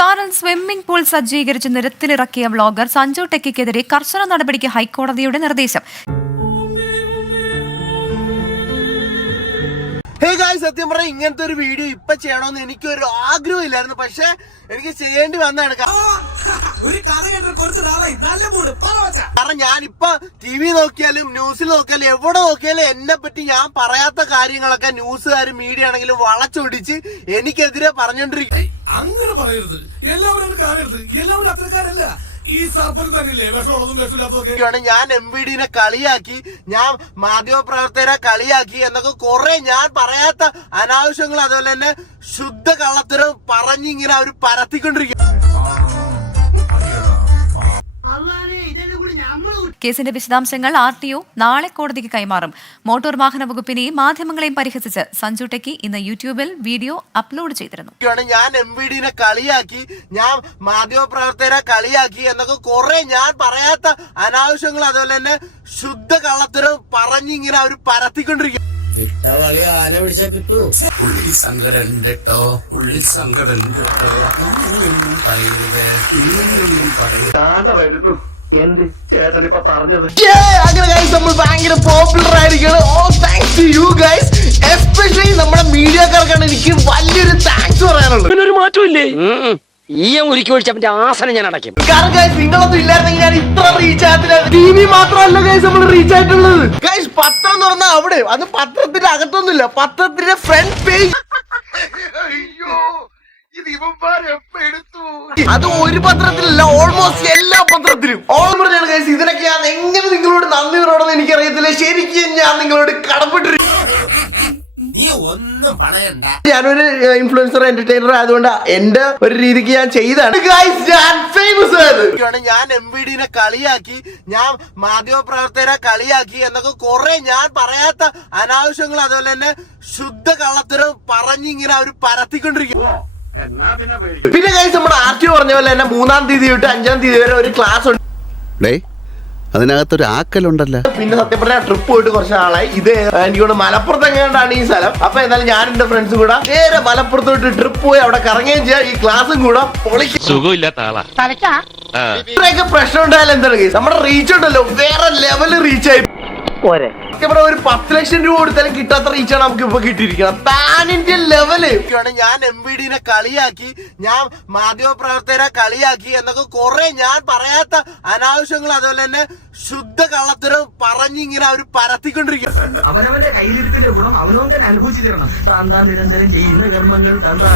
കാറിൽ swimming pool സജ്ജീകരിച്ച് നിരത്തിലിറക്കിയ vlogger Sanju ടെക്കിക്കെതിരെ കർശന നടപടിക്ക് ഹൈക്കോടതിയുടെ നിർദ്ദേശം. സത്യം പറഞ്ഞാൽ ഇങ്ങനത്തെ ഒരു വീഡിയോ ഇപ്പൊ ചെയ്യണമെന്ന് എനിക്കൊരു ആഗ്രഹം ഇല്ലായിരുന്നു, പക്ഷെ എനിക്ക് ചെയ്യേണ്ടി വന്നതാണ്. കാരണം ഞാനിപ്പൊ TV നോക്കിയാലും ന്യൂസിൽ നോക്കിയാലും എവിടെ നോക്കിയാലും എന്നെ പറ്റി ഞാൻ പറയാത്ത കാര്യങ്ങളൊക്കെ ന്യൂസുകാരും മീഡിയ ആണെങ്കിലും വളച്ചൊടിച്ച് എനിക്കെതിരെ പറഞ്ഞോണ്ടിരിക്കും. അങ്ങനെ പറയരുത്, എല്ലാവരും കാണരുത്, എല്ലാവരും അത്രക്കാരല്ല. ഈ സർപ്പന് തന്നെയല്ലേ വിഷമുള്ളതും വിഷമില്ലാത്തതൊക്കെ. ഞാൻ MVD-നെ കളിയാക്കി, ഞാൻ മാധ്യമപ്രവർത്തകരെ കളിയാക്കി എന്നൊക്കെ കുറെ ഞാൻ പറയാത്ത അനാവശ്യങ്ങൾ അതുപോലെ തന്നെ ശുദ്ധ കള്ളത്തരം പറഞ്ഞിങ്ങനെ അവർ പരത്തിക്കൊണ്ടിരിക്കും. കേസിന്റെ വിശദാംശങ്ങൾ RTO നാളെ കോടതിക്ക് കൈമാറും. മോട്ടോർ വാഹന വകുപ്പിനെയും മാധ്യമങ്ങളെയും പരിഹസിച്ച് സഞ്ജു ടെക്കി ഇന്ന് യൂട്യൂബിൽ വീഡിയോ അപ്ലോഡ് ചെയ്തിരുന്നു. ഞാൻ MVD-നെ കളിയാക്കി, ഞാൻ മാധ്യമപ്രവർത്തകരെ കളിയാക്കി എന്നൊക്കെ കുറെ ഞാൻ പറയാത്ത അനാവശ്യങ്ങൾ അതുപോലെ തന്നെ ശുദ്ധ കള്ളത്തരം പറഞ്ഞിങ്ങനെ അവർ പരത്തിക്കൊണ്ടിരിക്കും. ആന പിടിച്ചാ കിട്ടൂ. ഉള്ളി സങ്കടം കേട്ടോ, ഉള്ളി സങ്കടം കേട്ടോ. വരുന്നു എന്ത് ചേട്ടൻ ഇപ്പൊ പറഞ്ഞത്. അങ്ങനെ ഗൈസ് നമ്മൾ ഭയങ്കര പോപ്പുലർ ആയിരിക്കണം. Thanks to you guys, especially നമ്മുടെ മീഡിയക്കാർക്കാണ് എനിക്ക് വലിയൊരു താങ്ക്സ് പറയാനുള്ളത്. ഒരു മാറ്റമില്ലേ, ഈ ഒരുക്കി ഒഴിച്ചവന്റെ ആസനം ഞാൻ അടയ്ക്കും. കാരണം ഗൈസ് നിങ്ങളൊന്നും ഇല്ലായിരുന്നെങ്കിൽ ഞാൻ ഇത്ര റീച്ച് ആകത്തില്ല. TV മാത്രമല്ല ഗൈസ് നമ്മൾ റീച്ച് ആയിട്ടുള്ളത്. ഗൈസ് പത്രം തുറന്നാ അവിടെ, അത് പത്രത്തിന്റെ അകത്തൊന്നുമില്ല, പത്രത്തിന്റെ ഫ്രണ്ട് പേജ്. അത് ഒരു പത്രത്തിലല്ല, ഓൾമോസ്റ്റ് എല്ലാ പത്രത്തിലും. ഓൾമോസ്റ്റ് ഗൈസ് ഇതിനൊക്കെ ഞാൻ എങ്ങനെ നിങ്ങളോട് നന്ദി പറയണമെന്ന് എനിക്കറിയത്തില്ല. ശരിക്കും ഞാൻ നിങ്ങളോട് കടപ്പെട്ടിരിക്കും. നീ ഒന്നും പറയണ്ട. ഞാനൊരു ഇൻഫ്ലുവൻസർ എന്റർടൈനർ ആയതുകൊണ്ട് എന്റെ ഒരു രീതിക്ക് ഞാൻ ചെയ്താണ്. ഞാൻ ഫേമസ് ആയത്. ഞാൻ MVD-നെ കളിയാക്കി, ഞാൻ മാധ്യമപ്രവർത്തകരെ കളിയാക്കി എന്നൊക്കെ കുറെ ഞാൻ പറയാത്ത അനാവശ്യങ്ങൾ അതുപോലെ തന്നെ ശുദ്ധ കള്ളത്തരം പറഞ്ഞിങ്ങനെ അവർ പരത്തിക്കൊണ്ടിരിക്കും. പിന്നെ ഗൈസ് നമ്മുടെ RTO പറഞ്ഞ പോലെ തന്നെ 3-ാം തീയതി തൊട്ട് 5-ാം തീയതി വരെ ഒരു ക്ലാസ് ഉണ്ട്. അതിനകത്തൊരു ആക്കലുണ്ടല്ലോ. പിന്നെ സത്യം പറഞ്ഞാൽ ട്രിപ്പ് പോയിട്ട് കുറച്ച് നാളായി. ഇത് എനിക്കൊണ്ട് മലപ്പുറത്ത് എങ്ങനെയാണ് ഈ സ്ഥലം. അപ്പൊ എന്തായാലും ഞാൻ എന്റെ ഫ്രണ്ട്സും കൂടെ നേരെ മലപ്പുറത്തോട്ട് ട്രിപ്പ് പോയി അവിടെ കറങ്ങുകയും ചെയ്യാം. ഈ ക്ലാസ്സും കൂടെ ഇത്രയൊക്കെ പ്രശ്നം ഉണ്ടായാലും എന്താണ് കേസ്, നമ്മുടെ റീച്ച് ഉണ്ടല്ലോ വേറെ ലെവല് റീച്ച് ആയി. ഇവിടെ ഒരു 10 ലക്ഷം രൂപ കൊടുത്താലും കിട്ടാത്ത റീച്ചാണ് നമുക്ക് ഇപ്പൊ കിട്ടിയിരിക്കുന്നത്. Pan Indian level. ഞാൻ MVD-നെ കളിയാക്കി, ഞാൻ മാധ്യമപ്രവർത്തകരെ കളിയാക്കി എന്നൊക്കെ കുറെ ഞാൻ പറയാത്ത അനാവശ്യങ്ങൾ അതുപോലെ തന്നെ ശുദ്ധ കള്ളത്തരം പറഞ്ഞിങ്ങനെ അവർ പരത്തിക്കൊണ്ടിരിക്കും. അവനവന്റെ കയ്യിലിരിപ്പിന്റെ ഗുണം അവനവൻ തന്നെ അനുഭവിച്ചു തരണം. താന്താ നിരന്തരം ചെയ്യുന്ന കർമ്മങ്ങൾ താന്താ